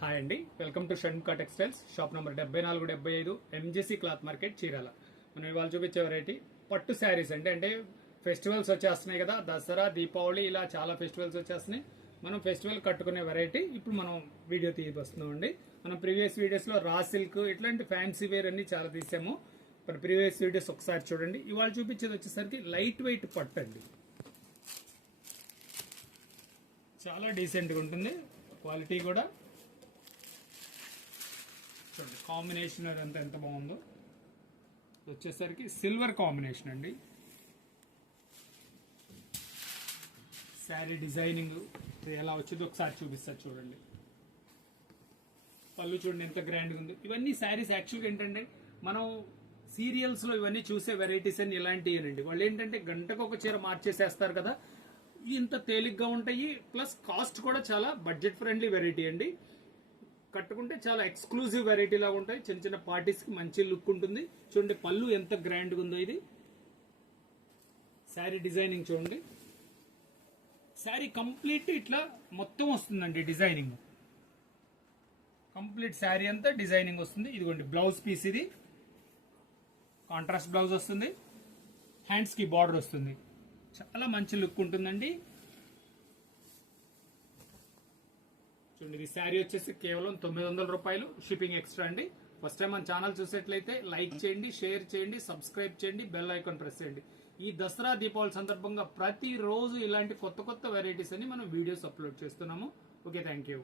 Hi అండి, welcome to Shanmukha textiles. Shop number 7475 MJC cloth market Chirala. మనం ఇవాళ చూపించే వెరైటీ పట్టు శారీస్ అండి. అంటే ఫెస్టివల్స్ వచ్చేస్తున్నాయి కదా, దసరా, దీపావళి, ఇలా చాలా ఫెస్టివల్స్ వచ్చేస్తున్నాయి. మనం ఫెస్టివల్ కట్టుకునే వెరైటీ ఇప్పుడు మనం వీడియో తీయవస్తున్నాం అండి. మనం ప్రీవియస్ వీడియోస్ లో రా సిల్క్ ఇట్లాంటి ఫ్యాన్సీ వేర్ అన్ని చాలా తీసాము. ఇప్పుడు ప్రీవియస్ వీడియోస్ ఒకసారి చూడండి. ఇవాళ చూపించేది వచ్చేసరికి లైట్ వెయిట్ పట్టు అండి. చాలా డీసెంట్గా ఉంటుంది, క్వాలిటీ కూడా. చూడండి కాంబినేషన్ అదంతా ఎంత బాగుందో. వచ్చేసరికి సిల్వర్ కాంబినేషన్ అండి. శారీ డిజైనింగ్ ఎలా వచ్చిందో ఒకసారి చూపిస్తారు చూడండి. పళ్ళు చూడండి ఎంత గ్రాండ్గా ఉందో. ఇవన్నీ శారీస్ యాక్చువల్గా ఏంటంటే మనం సీరియల్స్ లో ఇవన్నీ చూసే వెరైటీస్ అని ఇలాంటివేనండి. వాళ్ళు ఏంటంటే గంటకు ఒక చీర మార్చేసేస్తారు కదా, ఇంత తేలిగ్గా ఉంటాయి. ప్లస్ కాస్ట్ కూడా చాలా బడ్జెట్ ఫ్రెండ్లీ వెరైటీ అండి. కట్టుకుంటే చాలా ఎక్స్క్లూజివ్ వెరైటీ లాగా ఉంటాయి. చిన్న చిన్న పార్టీస్ కి మంచి లుక్ ఉంటుంది. చూడండి పళ్ళు ఎంత గ్రాండ్గా ఉందో. ఇది శారీ డిజైనింగ్ చూడండి. శారీ కంప్లీట్ ఇట్లా మొత్తం వస్తుందండి డిజైనింగ్. కంప్లీట్ శారీ అంతా డిజైనింగ్ వస్తుంది. ఇదిగోండి బ్లౌజ్ పీస్, ఇది కాంట్రాస్ట్ బ్లౌజ్ వస్తుంది. హ్యాండ్స్ కి బార్డర్ వస్తుంది. చాలా మంచి లుక్ ఉంటుందండి. చూడండి ఇది శారీ వచ్చేసి కేవలం 900 రూపాయలు, షిప్పింగ్ ఎక్స్ట్రా అండి. ఫస్ట్ టైం మన ఛానల్ చూసేట్లయితే లైక్ చేయండి, షేర్ చేయండి, సబ్స్క్రైబ్ చేయండి, బెల్ ఐకాన్ ప్రెస్ చేయండి. ఈ దసరా దీపావళి సందర్భంగా ప్రతిరోజు ఇలాంటి కొత్త కొత్త వెరైటీస్ అని మనం వీడియోస్ అప్లోడ్ చేస్తున్నాము. Okay, thank you.